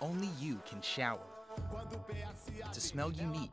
Only you can shower. To smell unique.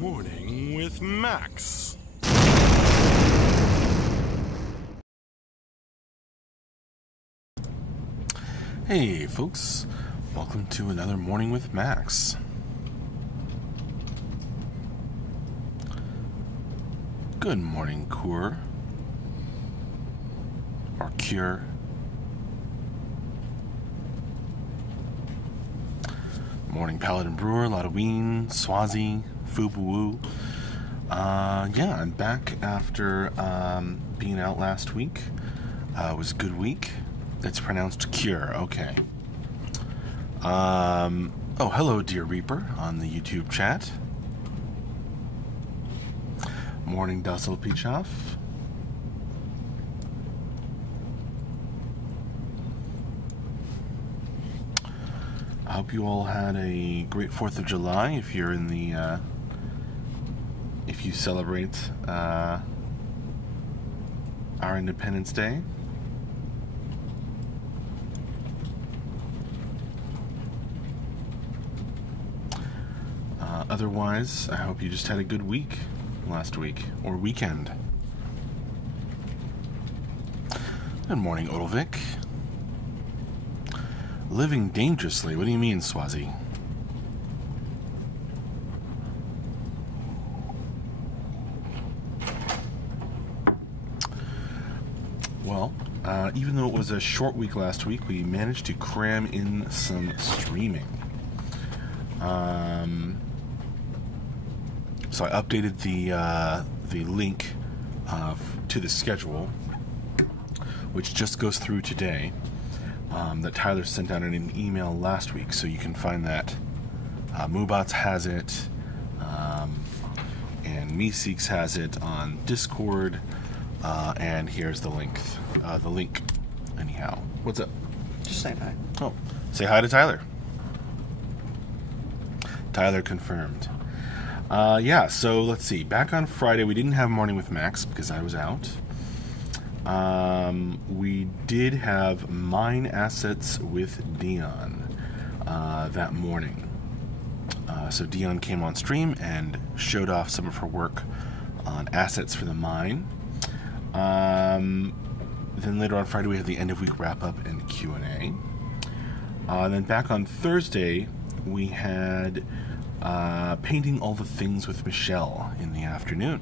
Morning with Max. Hey folks, welcome to another Morning with Max. Good morning, Cure. Or Cure. Morning, Paladin Brewer, Ladaween, Swazi, Fubu. Yeah, I'm back after being out last week. It was a good week. It's pronounced Cure, okay. Oh, hello, Dear Reaper, on the YouTube chat. Morning, Dussel Pichoff. I hope you all had a great 4th of July if you're in the, if you celebrate our Independence Day. Otherwise, I hope you just had a good week last week, or weekend. Good morning, Odilvik. Living dangerously, what do you mean, Swazi? Well, even though it was a short week last week, we managed to cram in some streaming. So I updated the link to the schedule, which just goes through today, that Tyler sent out in an email last week, so you can find that. Moobots has it, and Meeseeks has it on Discord, and here's the link. Anyhow, what's up? Just saying hi. Oh, say hi to Tyler. Tyler confirmed. Yeah, so let's see. Back on Friday, we didn't have Morning with Max because I was out. We did have Mine Assets with Dion that morning. So Dion came on stream and showed off some of her work on assets for the mine. Then later on Friday, we had the end of week wrap-up and Q&A. Then back on Thursday, we had... painting all the things with Michelle in the afternoon.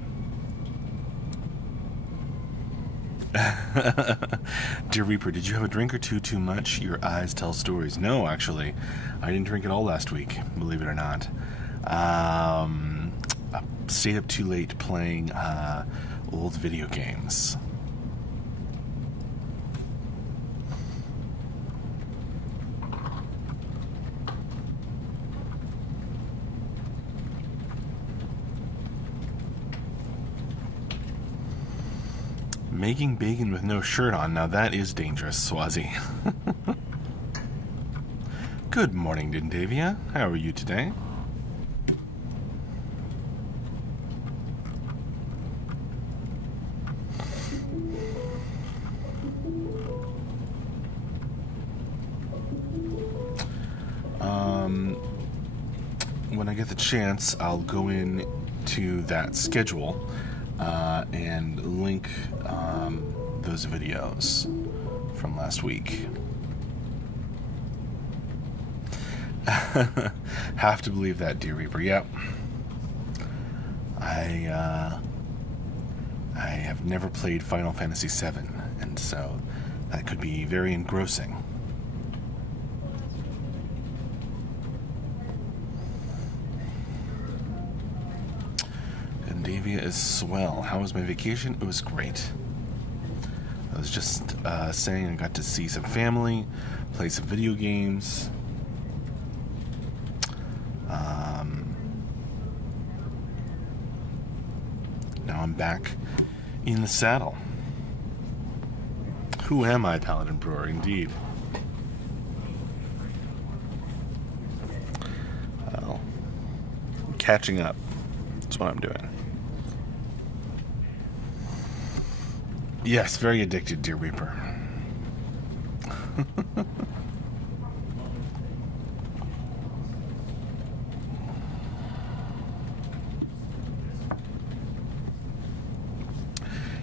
Dear Reaper, did you have a drink or two too much? Your eyes tell stories. No, actually. I didn't drink it all last week, believe it or not. I stayed up too late playing old video games. Making bacon with no shirt on. Now that is dangerous, Swazi. Good morning, Dindavia. How are you today? When I get the chance, I'll go in to that schedule and link those videos from last week. Have to believe that, dear Reaper. Yep. I have never played Final Fantasy VII, and so that could be very engrossing. Davia is swell. How was my vacation? It was great. I was just saying I got to see some family, play some video games. Now I'm back in the saddle. Who am I, Paladin Brewer? Indeed. Well, I'm catching up. That's what I'm doing. Yes, very addicted, dear Reaper.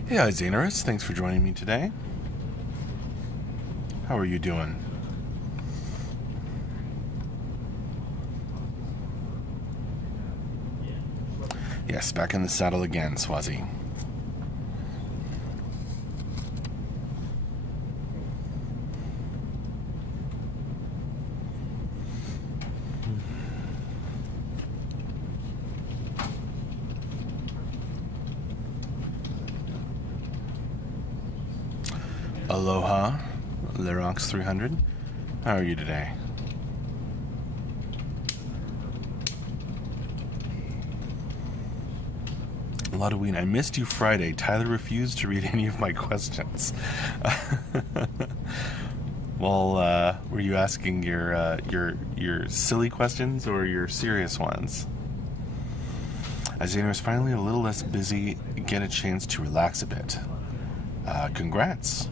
Hey, Xanarus, thanks for joining me today. How are you doing? Yes, back in the saddle again, Swazi. Aloha, Lyrox 300. How are you today? Ludween, I missed you Friday. Tyler refused to read any of my questions. Well, were you asking your silly questions or your serious ones? Xander is finally a little less busy, get a chance to relax a bit. Congrats.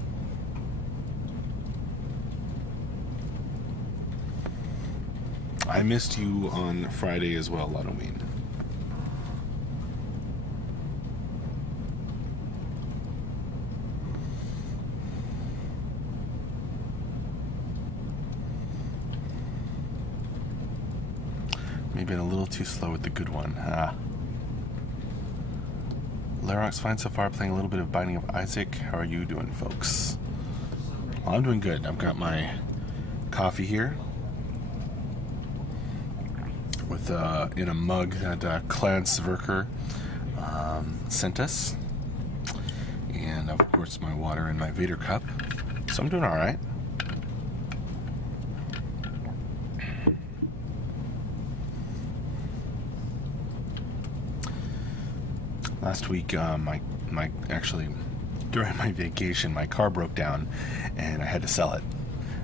I missed you on Friday as well, Ludween. Maybe been a little too slow with the good one. Lyrox fine so far, playing a little bit of Binding of Isaac. How are you doing, folks? Well, I'm doing good. I've got my coffee here with in a mug that Clan Sverker sent us, and of course my water in my Vader cup. So I'm doing all right. Last week, actually during my vacation, my car broke down, and I had to sell it.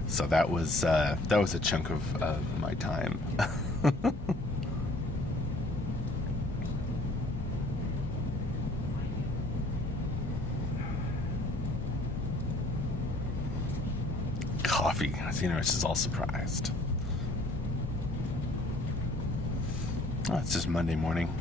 So that was a chunk of my time. Coffee. Xenos is all surprised. Oh, it's just Monday morning.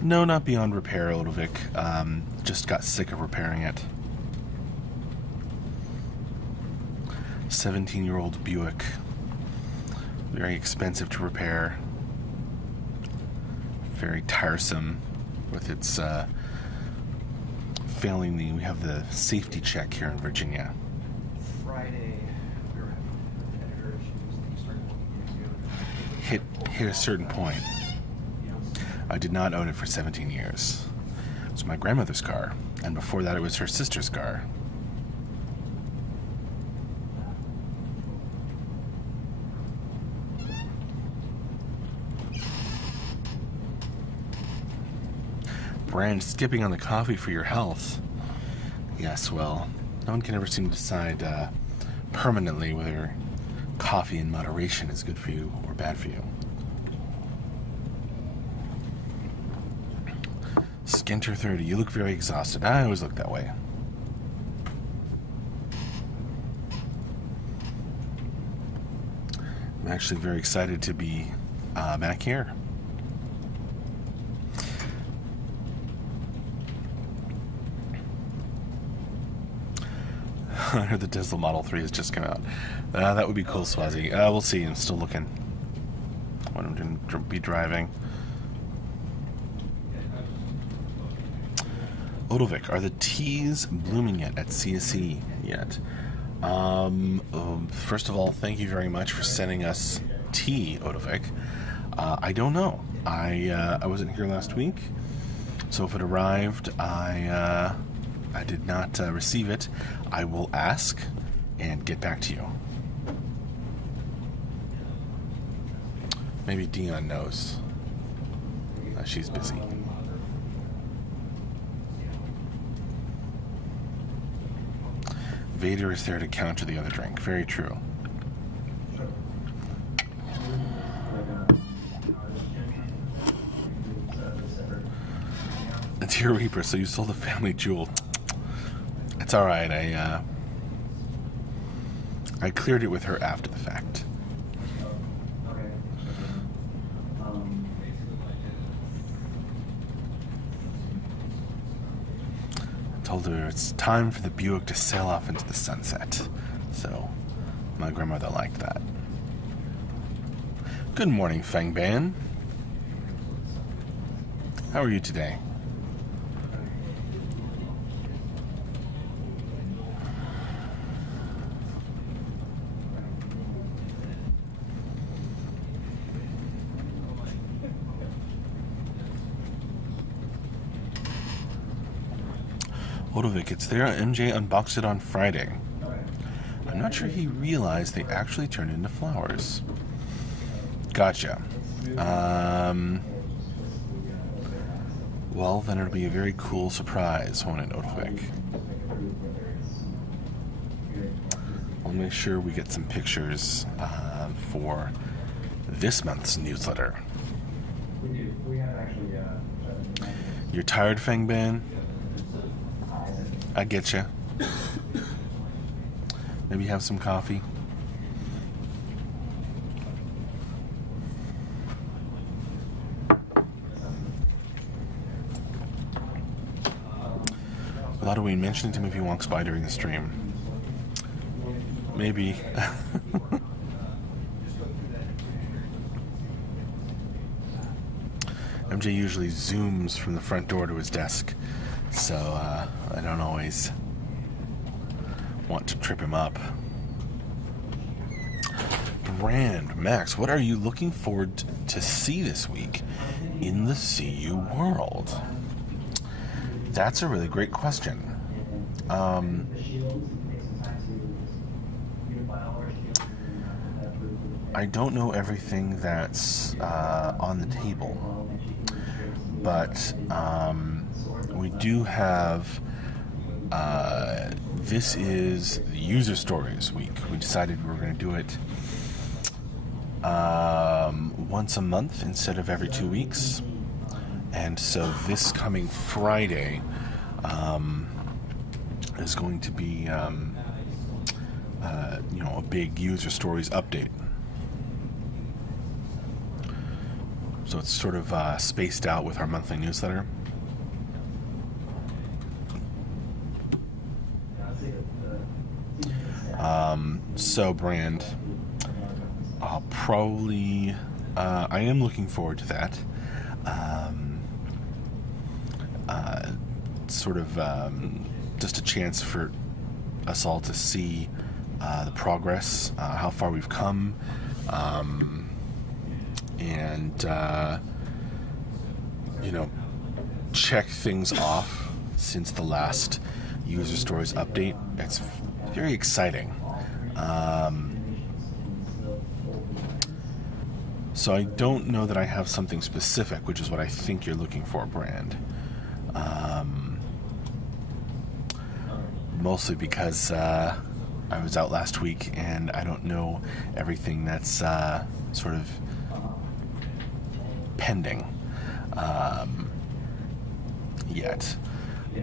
No, not beyond repair, Ludovic. Just got sick of repairing it. 17-year-old Buick. Very expensive to repair. Very tiresome with its failing we have the safety check here in Virginia. Friday, we were having editor issues. Things started looking into Hit a certain point. I did not own it for 17 years. It was my grandmother's car, and before that it was her sister's car. Brand, skipping on the coffee for your health. Yes, well, no one can ever seem to decide permanently whether coffee in moderation is good for you or bad for you. Skinter 30, you look very exhausted. I always look that way. I'm actually very excited to be back here. I heard the Tesla Model 3 has just come out. That would be cool, Swazi. We'll see. I'm still looking. What I'm going to be driving. Odovic, are the teas blooming yet at CSE yet? First of all, thank you very much for sending us tea, Odovic. I don't know. I wasn't here last week, so if it arrived, I did not receive it. I will ask and get back to you. Maybe Dion knows. She's busy. Vader is there to counter the other drink. Very true. It's your Reaper, so you sold the family jewel. It's alright, I cleared it with her after the fact. I told her it's time for the Buick to sail off into the sunset. So, my grandmother liked that. Good morning, Fangban. How are you today? Odovic, it's there. MJ unboxed it on Friday. I'm not sure he realized they actually turned into flowers. Gotcha. Well, then it'll be a very cool surprise, won't it, Odovic? We'll make sure we get some pictures for this month's newsletter. You're tired, Fangban? I get you. Maybe have some coffee. Halloween, mention it to him if he walks by during the stream. Maybe. MJ usually zooms from the front door to his desk, so I don't always want to trip him up. Brand, Max, what are you looking forward to see this week in the CU world? That's a really great question. I don't know everything that's on the table, but we do have, this is the user stories week. We decided we were going to do it once a month instead of every 2 weeks. And so this coming Friday is going to be, a big user stories update. So it's sort of spaced out with our monthly newsletter. So, Brand, I'll probably... I am looking forward to that. Sort of just a chance for us all to see the progress, how far we've come, and check things off since the last user stories update. It's very exciting. So I don't know that I have something specific, which is what I think you're looking for, Brand. Mostly because I was out last week and I don't know everything that's sort of pending yet.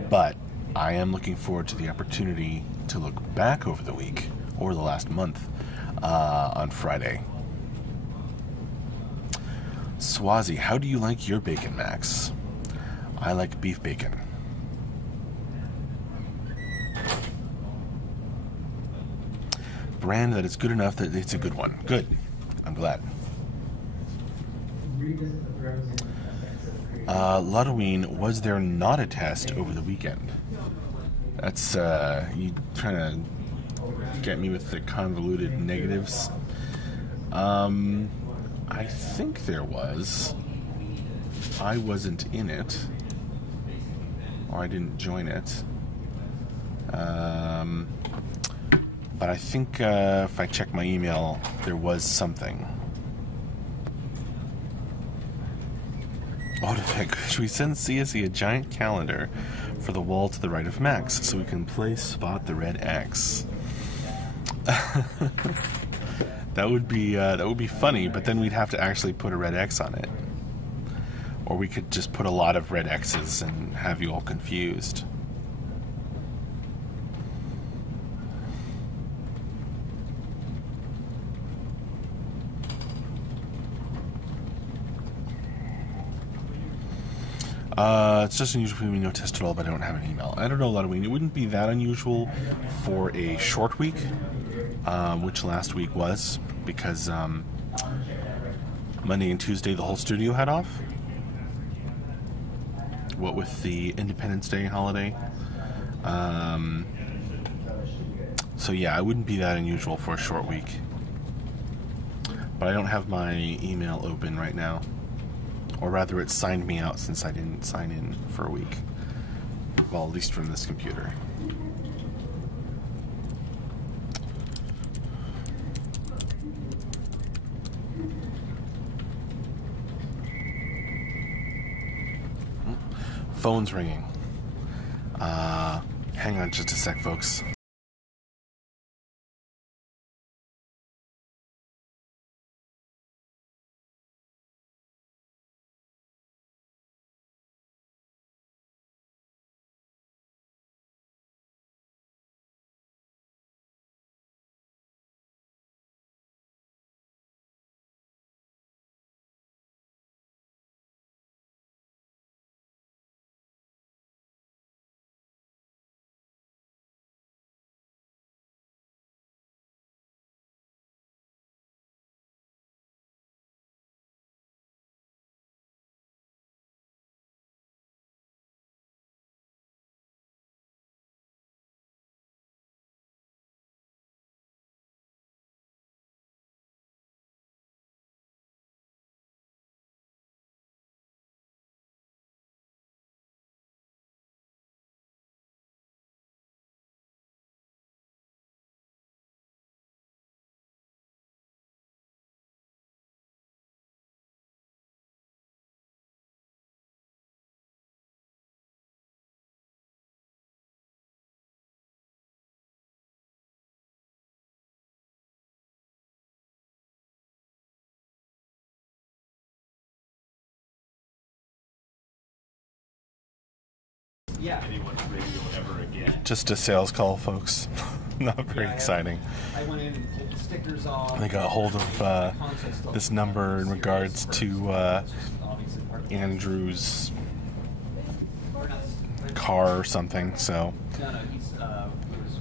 But I am looking forward to the opportunity to look back over the week or the last month on Friday. Swazi, how do you like your bacon, Max? I like beef bacon. Brand, that it's good enough that it's a good one. Good. I'm glad. Ludween, was there not a test over the weekend? That's, you trying to get me with the convoluted negatives. I think there was. I wasn't in it. Or I didn't join it. But I think if I check my email, there was something. Autofic, should we send CSE a giant calendar for the wall to the right of Max so we can play Spot the Red X? That would be funny, but then we'd have to actually put a red X on it. Or we could just put a lot of red X's and have you all confused. It's just unusual for me no test at all, but I don't have an email. I don't know, Ludwig. It wouldn't be that unusual for a short week, which last week was, because Monday and Tuesday the whole studio had off. What with the Independence Day holiday. So yeah, it wouldn't be that unusual for a short week. But I don't have my email open right now. Or rather, it signed me out since I didn't sign in for a week. Well, at least from this computer. Phone's ringing. Hang on just a sec, folks. Anyone's radio ever again. Just a sales call, folks. Not very exciting. I went in and pulled the stickers off. I got a hold of this number in regards to Andrew's car or something, so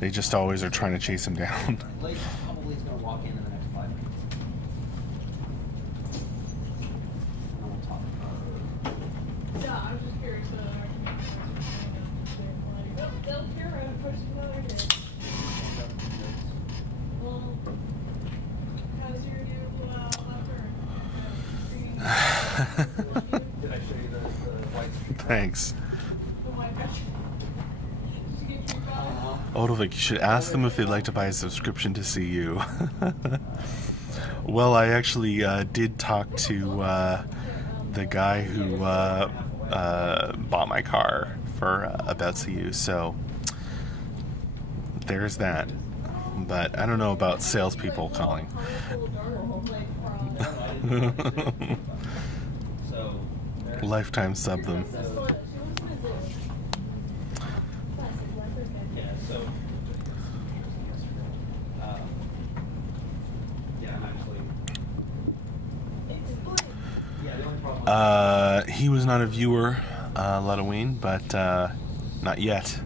They just always are trying to chase him down. Blake probably is going to walk in the next 5 minutes. And then we'll talk. Yeah, I was just curious whether I can make sense. They'll care how to push another day. Well, how's your new left turn? Did I show you the white streak? Thanks. Oh my gosh. Did you get your phone? Odovik, you should ask them if they'd like to buy a subscription to see you. Well, I actually did talk to the guy who bought my car for About CU, so there's that. But I don't know about salespeople calling. So, Lifetime sub them. yeah, so. Yeah, I'm actually. Yeah, the only problem. He was not a viewer, Ludoween, but not yet.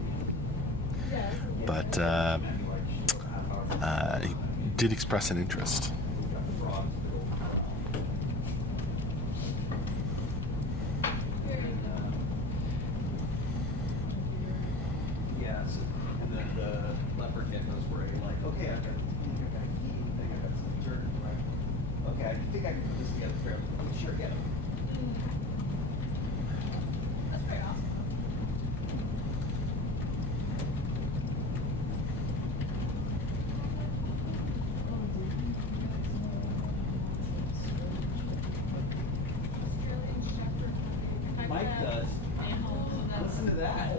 But he did express an interest. Yeah, so, and then the leopard kid knows where you're like, okay, I've got a key, I've got some dirt, right? Okay, I think I can put this together fairly. Sure, get it. That's pretty awesome. Mike does. Listen to that.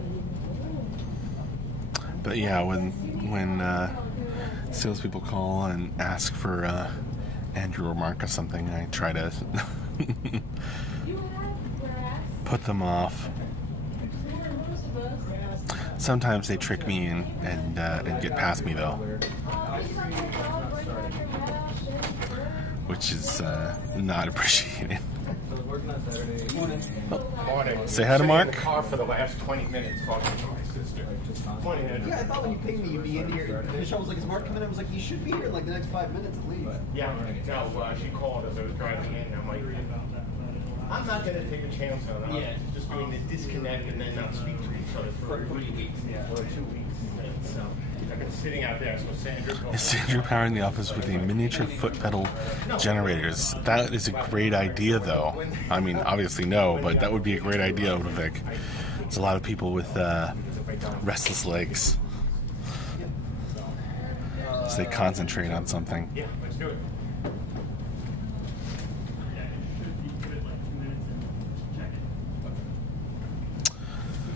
But yeah, when salespeople call and ask for Andrew or Mark or something, I try to put them off. Sometimes they trick me and get past me though, which is not appreciated. Morning. Say hi to Sitting Mark. in the car for the last 20 minutes talking to my sister. Morning, Andrew. Yeah, I thought when you pinged me, you'd be in here. And Michelle was like, is Mark coming in? I was like, you should be here in like the next 5 minutes at least. Yeah, no, she called as I was driving in. I'm like, I'm not going to take a chance on it. Yeah. Just going to disconnect and then not speak to each other for 3 weeks. Yeah. Or 2 weeks. So I've been sitting out there. So Sandra called. Is Sandra powering the office with a miniature foot pedal generators? That is a great idea, though. I mean, obviously no, but that would be a great idea, Odovik. There's a lot of people with restless legs, so they concentrate on something. Yeah, let's do it.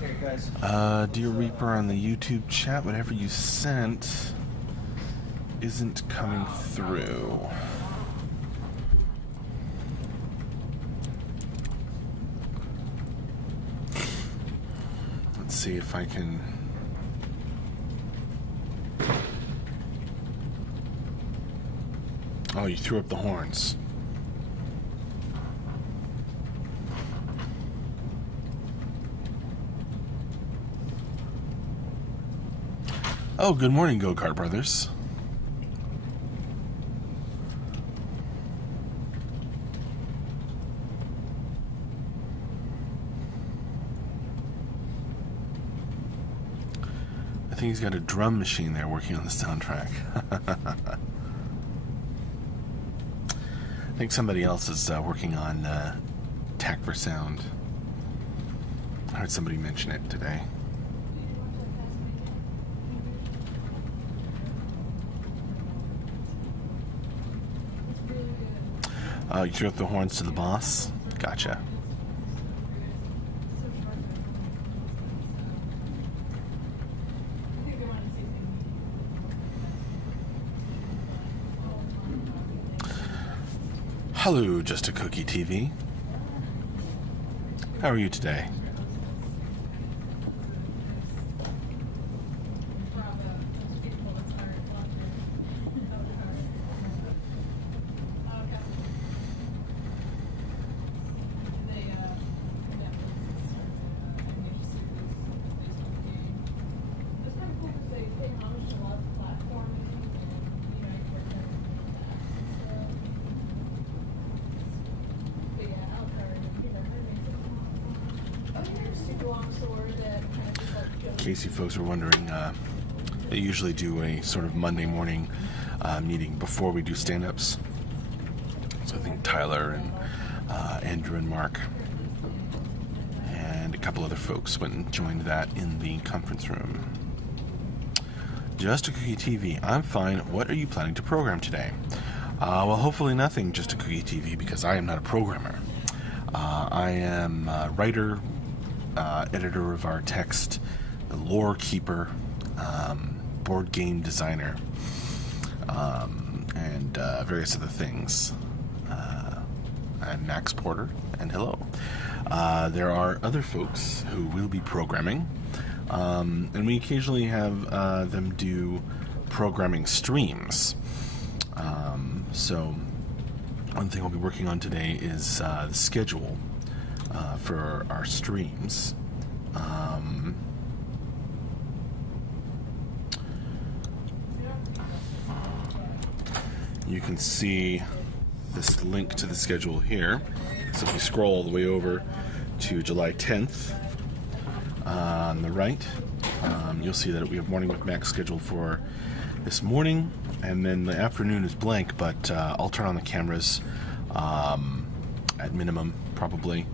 Okay, guys. Dear Reaper on the YouTube chat, whatever you sent isn't coming through. Let's see if I can. Oh, you threw up the horns. Oh, good morning, Go-Kart Brothers. I think he's got a drum machine there working on the soundtrack. I think somebody else is working on tech for sound. I heard somebody mention it today. You threw up the horns to the boss? Gotcha. Hello, Just a Cookie TV. How are you today? case you folks were wondering, they usually do a sort of Monday morning meeting before we do stand-ups. So I think Tyler and Andrew and Mark and a couple other folks went and joined that in the conference room. Just a Cookie TV. I'm fine. What are you planning to program today? Well, hopefully nothing, Just a Cookie TV, because I am not a programmer. I am a writer, editor of our text, a lore keeper, board game designer, and various other things. I'm Max Porter, and hello. There are other folks who will be programming, and we occasionally have them do programming streams. So one thing we'll be working on today is the schedule for our streams. You can see this link to the schedule here. So if you scroll all the way over to July 10th on the right, you'll see that we have Morning with Max scheduled for this morning, and then the afternoon is blank, but I'll turn on the cameras at minimum, probably,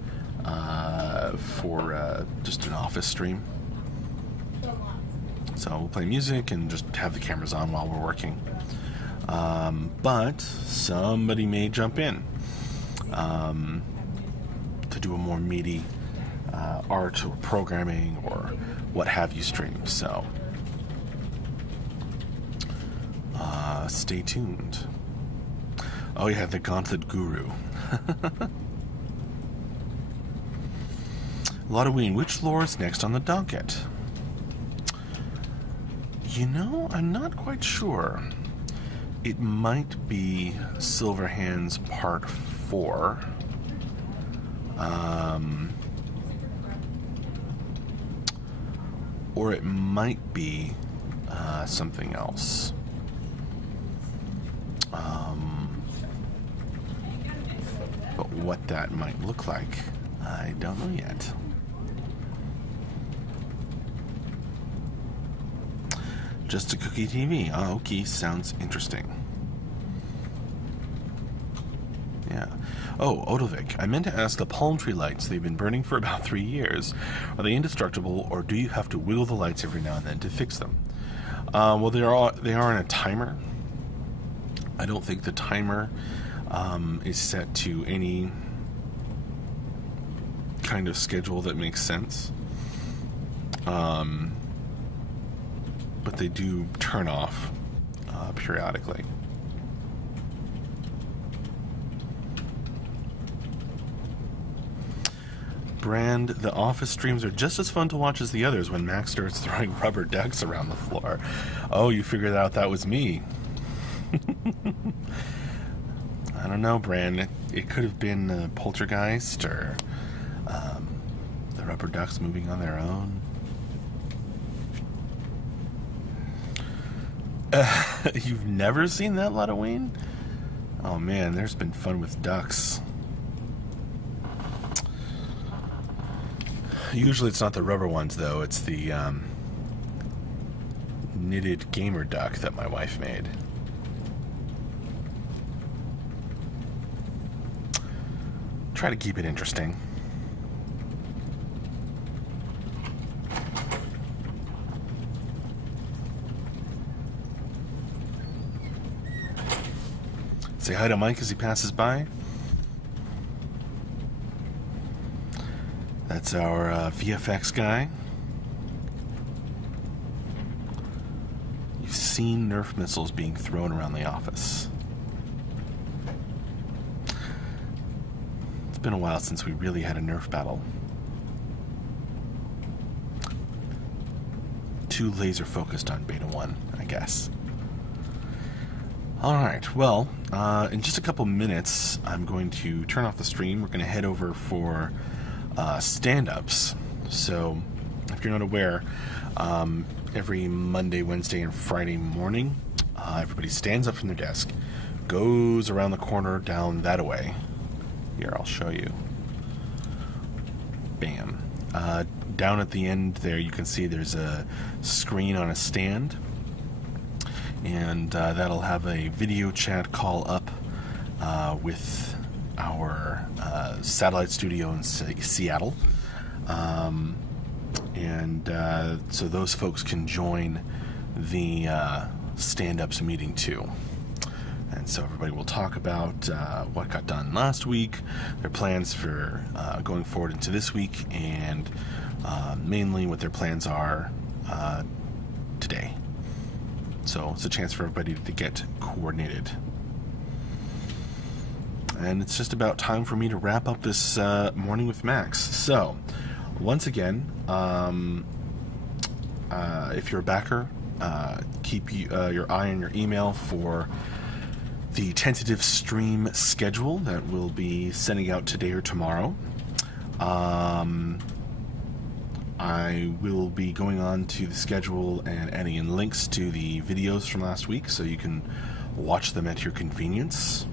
for just an office stream. So we'll play music and just have the cameras on while we're working. But somebody may jump in to do a more meaty art or programming or what have you stream. So stay tuned. Oh yeah, the Gauntlet Guru. Halloween, which lore is next on the docket? You know, I'm not quite sure. It might be Silver Hands Part 4. Or it might be something else. But what that might look like, I don't know yet. Just a Cookie TV. Oh, okay, sounds interesting. Yeah. Oh, Odovic, I meant to ask, the palm tree lights, they've been burning for about 3 years. Are they indestructible, or do you have to wiggle the lights every now and then to fix them? Well, they are in a timer. I don't think the timer is set to any kind of schedule that makes sense. But they do turn off periodically. Brand, the office streams are just as fun to watch as the others when Max starts throwing rubber ducks around the floor. Oh, you figured out that was me. I don't know, Brand. It could have been Poltergeist or the rubber ducks moving on their own. You've never seen that, Halloween? Oh man, there's been fun with ducks. Usually it's not the rubber ones, though. It's the knitted gamer duck that my wife made. Try to keep it interesting. Say hi to Mike as he passes by. That's our VFX guy. You've seen Nerf missiles being thrown around the office. It's been a while since we really had a Nerf battle. Too laser focused on Beta 1, I guess. Alright, well, in just a couple minutes, I'm going to turn off the stream. We're going to head over for stand-ups. So, if you're not aware, every Monday, Wednesday, and Friday morning, everybody stands up from their desk, goes around the corner down that way. Here, I'll show you. Bam. down at the end there, you can see there's a screen on a stand, and that'll have a video chat call up with our satellite studio in Seattle. So those folks can join the stand-ups meeting too. And so everybody will talk about what got done last week, their plans for going forward into this week, and mainly what their plans are today. So it's a chance for everybody to get coordinated. And it's just about time for me to wrap up this morning with Max. So, once again, if you're a backer, keep your eye on your email for the tentative stream schedule that we'll be sending out today or tomorrow. I will be going on to the schedule and adding in links to the videos from last week so you can watch them at your convenience.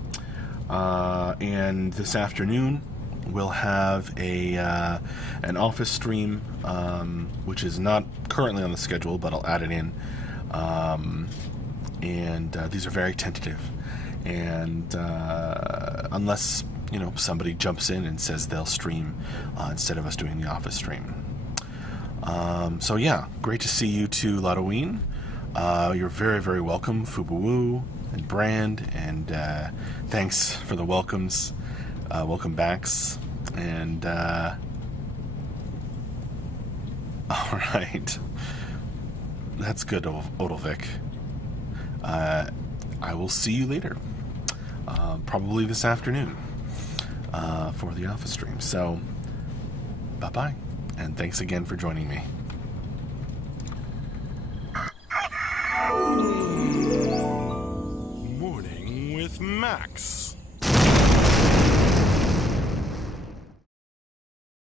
And this afternoon we'll have an office stream, which is not currently on the schedule, but I'll add it in. These are very tentative. And unless somebody jumps in and says they'll stream instead of us doing the office stream. So yeah, great to see you too, Lotoween. You're very, very welcome, Fubuwu and Brand, and thanks for the welcomes, welcome backs, and all right, that's good, Odolvik. I will see you later, probably this afternoon, for the office stream. So, bye-bye, and thanks again for joining me. Morning with Max.